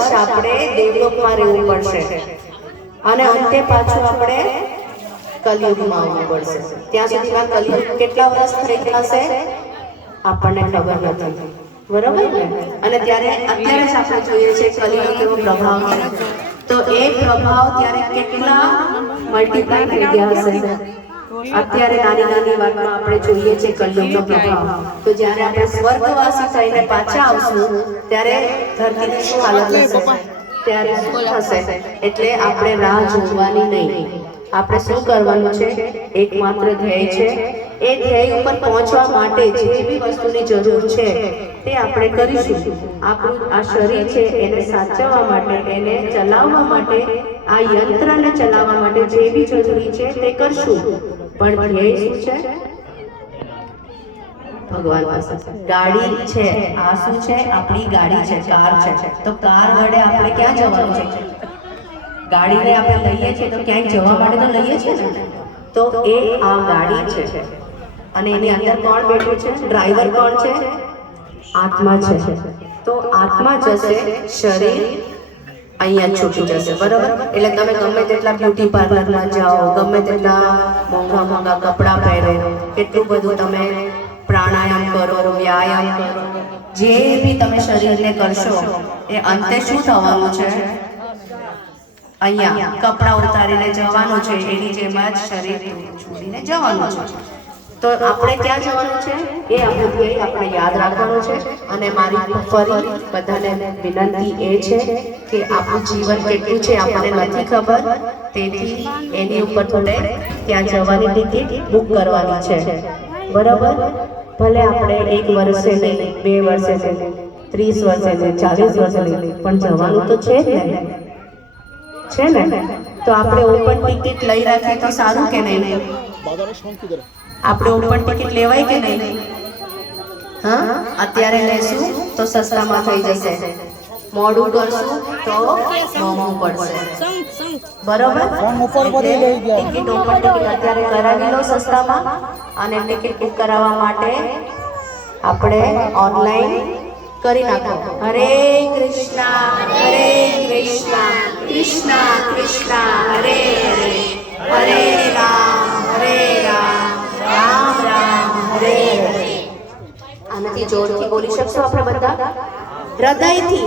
વર્ષ આપણે દેવલોકમાં રહેવું પડશે અને અંતે પાછું આપણે કલિયુગમાં આવવું પડશે. ત્યાં સુધીમાં કલિયુગ કેટલા વર્ષ થઈ જશે આપણને ખબર નથી, બરોબર ને? અને ત્યારે અત્યારે જ આપણે જોઈએ છે કલિયુગ એવો પ્રભાવ છે, તો એ પ્રભાવ ત્યારે કેટલા મલ્ટીપ્લાય થઈ ગયા હશે. અત્યારે નાની નાની વાતમાં આપણે જોઈએ છે કલિયુગનો પ્રભાવ. તો જ્યારે આપણે સ્વર્ગવાસી થઈને પાછા આવશું ત્યારે ધરતીની શું હાલત હશે, ત્યારે શું થશે? એટલે આપણે રાહ જોવાની નહીં. આપણે શું કરવાનું છે? એકમાત્ર ધ્યેય છે. એ ધ્યેય ઉપર પહોંચવા માટે જે બી વસ્તુની જરૂર છે તે આપણે કરીશું. આપણું આ શરીર છે એને સાચવવા માટે, એને ચલાવવા માટે, આ યંત્રને ચલાવવા માટે જે બી જરૂરી છે તે કરશું. પણ ધ્યેય શું છે? ભગવાન પાસે ગાડી છે. આ શું છે? આપણી ગાડી છે, કાર છે. તો કાર વડે આપણે ક્યાં જવાનું છે? ગાડીને આપણે લઈએ છીએ તો ક્યાંય જવા માટે તો લઈએ છીએ ને. તો એ આ ગાડી છે અને એની અંદર કોણ બેઠું છે? ડ્રાઈવર કોણ છે? આત્મા છે. તો આત્મા જશે, શરીર અહીંયા છૂટી જશે, બરાબર? એટલે તમે ગમે તેટલા બ્યુટી પાર્લરમાં જાઓ, ગમે તેટલા મોંઘા મોંઘા કપડાં પહેરો, કેટલું બધું તમે પ્રાણાયામ કરો, વ્યાયામ કરો, જે બી તમે શરીરને કરશો એ અંતે શું થવાનું છે? અહીંયા કપડાં ઉતારીને જવાનું છે, એની જેમ જ શરીર છોડીને જવાનું છે. તો આપણે ક્યાં જવાનું છે એ આપણું ધ્યેય આપણે યાદ રાખવાનું છે. અને મારી ફરી બધાને વિનંતી એ છે કે આપણું જીવન કેટલું છે આપણને નથી ખબર, તેથી એની ઉપર થોડે ત્યાં જવાની ટિકિટ બુક કરવાની છે, બરાબર? ભલે આપણે 1 વર્ષે નહીં, 2 વર્ષે નહીં, 30 વર્ષે નહીં, 40 વર્ષે નહીં, પણ જવાનું તો છે જ ને, છે ને? તો આપણે ઓપન ટિકિટ લઈ રાખીએ તો સારું કે નહીં? આપણે ઓપન ટિકિટ લેવાય કે નહીં? હા, અત્યારે લેશું તો સસ્તામાં થઈ જશે, મોડું કરશું તો મોંઘું પડશે, બરોબર? ટિકિટ ઓપન ટિકિટ અત્યારે કરાવી લો સસ્તામાં. અને ટિકિટ બુક કરાવવા માટે આપણે ઓનલાઈન કરી નાખો. હરે કૃષ્ણ કૃષ્ણ કૃષ્ણ હરે હરે, હરે રામ રામ રામ હરે હરે. આનાથી જોરથી બોલી શકશો આપણે બધા હૃદયથી?